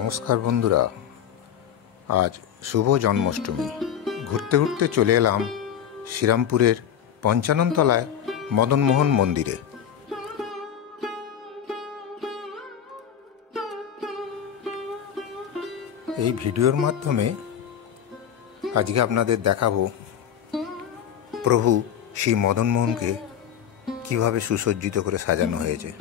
নমস্কার বন্ধুরা, আজ শুভ জন্মাষ্টমী। ঘুরতে ঘুরতে চলে এলাম শ্রীরামপুরের পঞ্চাননতলায় মদনমোহন মন্দিরে। এই ভিডিওর মাধ্যমে আজকে আপনাদের দেখাবো প্রভু শ্রী মদনমোহনকে কিভাবে সুসজ্জিত করে সাজানো হয়েছে।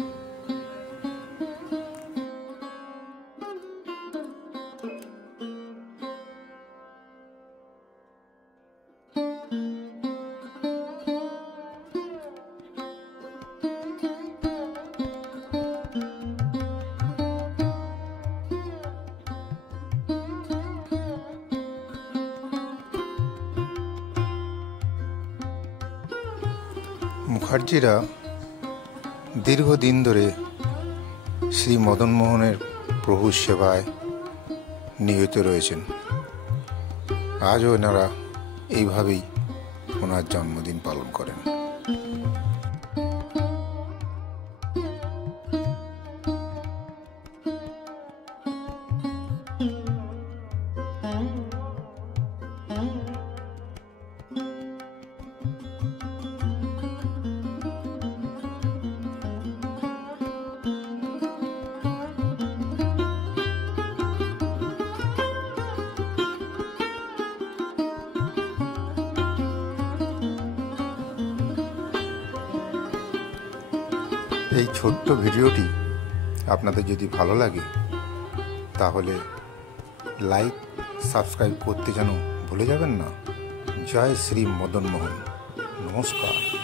মুখার্জিরা দীর্ঘদিন ধরে শ্রী মদনমোহনের প্রভুর সেবায় নিয়োজিত রয়েছেন। আজও এনারা এইভাবেই ওনার জন্মদিন পালন করেন। এই ছোট্ট ভিডিওটি আপনাদের যদি ভালো লাগে তাহলে লাইক সাবস্ক্রাইব করতে যেন ভুলে যাবেন না। জয় শ্রী মদনমোহন। নমস্কার।